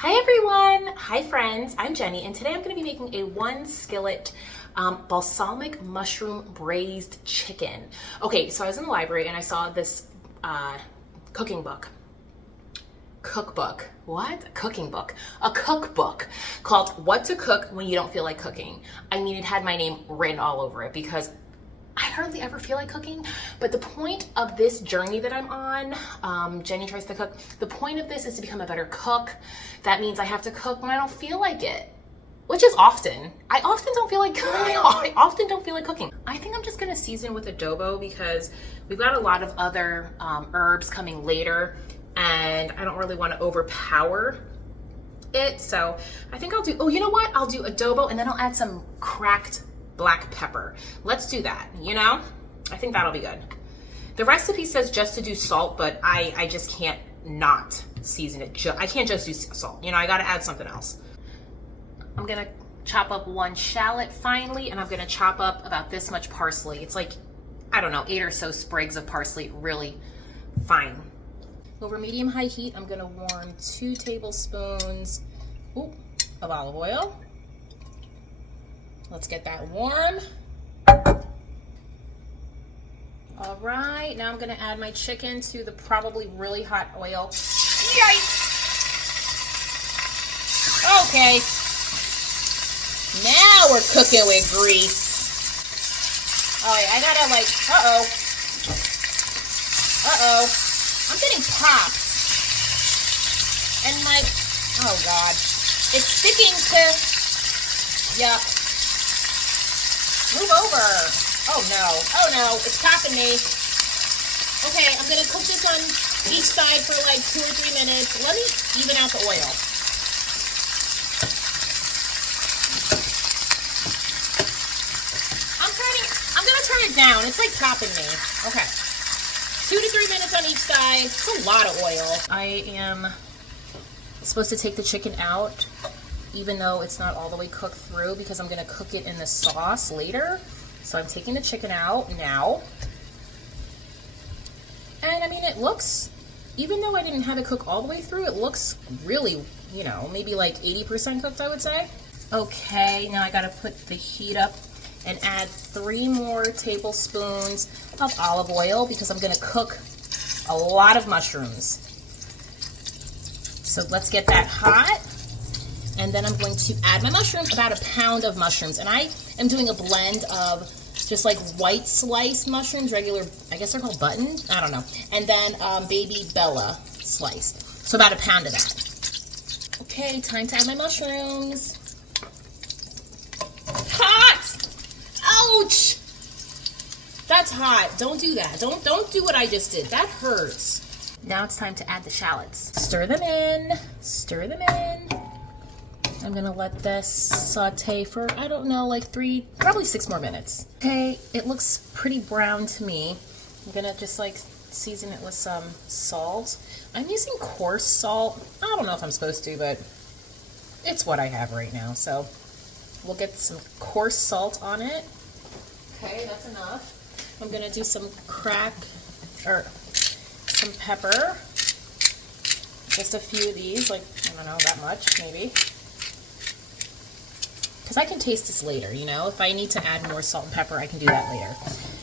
Hi everyone! Hi friends, I'm Jenny and today I'm going to be making a 1 skillet balsamic mushroom braised chicken. Okay, so I was in the library and I saw this cooking book. Cookbook. What? A cooking book. A cookbook called What to Cook When You Don't Feel Like Cooking. I mean, it had my name written all over it because I hardly ever feel like cooking, but the point of this journey that I'm on, Jenny tries to cook, the point of this is to become a better cook. That means I have to cook when I don't feel like it, which is often. I often don't feel like cooking. I think I'm just gonna season with adobo because we've got a lot of other herbs coming later and I don't really want to overpower it. So I think I'll do, oh, you know what? I'll do adobo and then I'll add some cracked black pepper. Let's do that, you know? I think that'll be good. The recipe says just to do salt, but I just can't not season it. I can't just do salt, you know, I gotta add something else. I'm gonna chop up 1 shallot finely, and I'm gonna chop up about this much parsley. It's like, I don't know, 8 or so sprigs of parsley, really fine. Over medium-high heat, I'm gonna warm 2 tablespoons of olive oil. Let's get that warm. All right, now I'm gonna add my chicken to the probably really hot oil. Yikes! Okay. Now we're cooking with grease. All right, I gotta like, uh-oh. I'm getting pops. And like, oh God. It's sticking to, yup. Move over. Oh no, it's popping me. Okay, I'm gonna cook this on each side for like 2 or 3 minutes. Let me even out the oil. I'm gonna turn it down. It's like popping me. Okay. 2 to 3 minutes on each side. It's a lot of oil. I am supposed to take the chicken out even though it's not all the way cooked through because I'm gonna cook it in the sauce later. So I'm taking the chicken out now. And I mean, it looks, even though I didn't have it cook all the way through, it looks really, you know, maybe like 80% cooked, I would say. Okay, now I gotta put the heat up and add 3 more tablespoons of olive oil because I'm gonna cook a lot of mushrooms. So let's get that hot. And then I'm going to add my mushrooms, about 1 pound of mushrooms. And I am doing a blend of just like white sliced mushrooms, regular, I guess they're called button, I don't know. And then baby Bella sliced. So about 1 pound of that. Okay, time to add my mushrooms. Hot! Ouch! That's hot. Don't do that. Don't do what I just did. That hurts. Now it's time to add the shallots. Stir them in. Stir them in. I'm gonna let this saute for, I don't know, like 3, probably 6 more minutes. Okay, it looks pretty brown to me. I'm gonna just like season it with some salt. I'm using coarse salt. I don't know if I'm supposed to, but it's what I have right now. So we'll get some coarse salt on it. Okay, that's enough. I'm gonna do some some pepper. Just a few of these, like, I don't know, that much maybe. Because I can taste this later, you know? If I need to add more salt and pepper, I can do that later.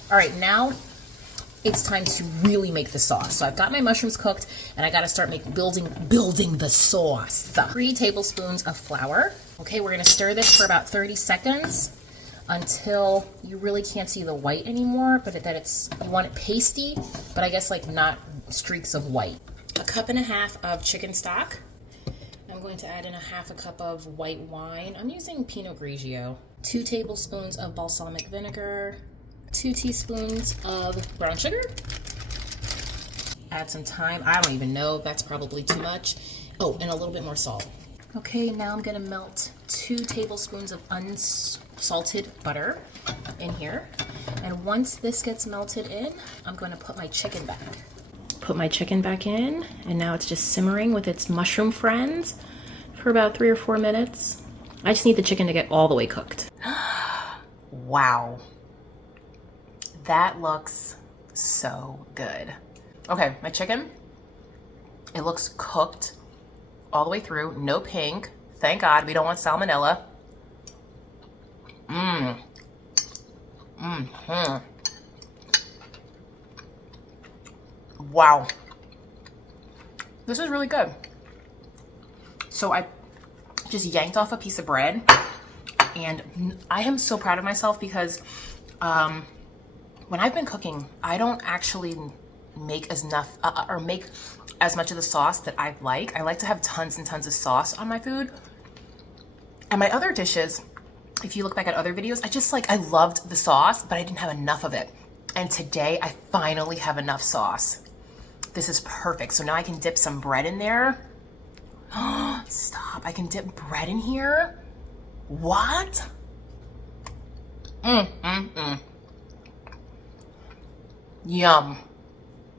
All right, now it's time to really make the sauce. So I've got my mushrooms cooked, and I gotta start building the sauce. 3 tablespoons of flour. Okay, we're gonna stir this for about 30 seconds until you really can't see the white anymore, but that you want it pasty, but I guess like not streaks of white. 1.5 cups of chicken stock. I'm going to add in 1/2 cup of white wine. I'm using Pinot Grigio. 2 tablespoons of balsamic vinegar. 2 teaspoons of brown sugar. Add some thyme. I don't even know. That's probably too much. Oh, and a little bit more salt. Okay, now I'm going to melt 2 tablespoons of unsalted butter in here. And once this gets melted in, I'm going to put my chicken back. Put my chicken back in, and now it's just simmering with its mushroom friends for about 3 or 4 minutes. I just need the chicken to get all the way cooked. Wow. That looks so good. Okay, my chicken, it looks cooked all the way through, no pink. Thank God, we don't want salmonella. Wow. This is really good. So I just yanked off a piece of bread, and I am so proud of myself because when I've been cooking, I don't actually make enough or make as much of the sauce that I like. I like to have tons and tons of sauce on my food. And my other dishes, if you look back at other videos, I loved the sauce, but I didn't have enough of it. And today I finally have enough sauce. This is perfect. So now I can dip some bread in there. Stop, I can dip bread in here? What? Yum.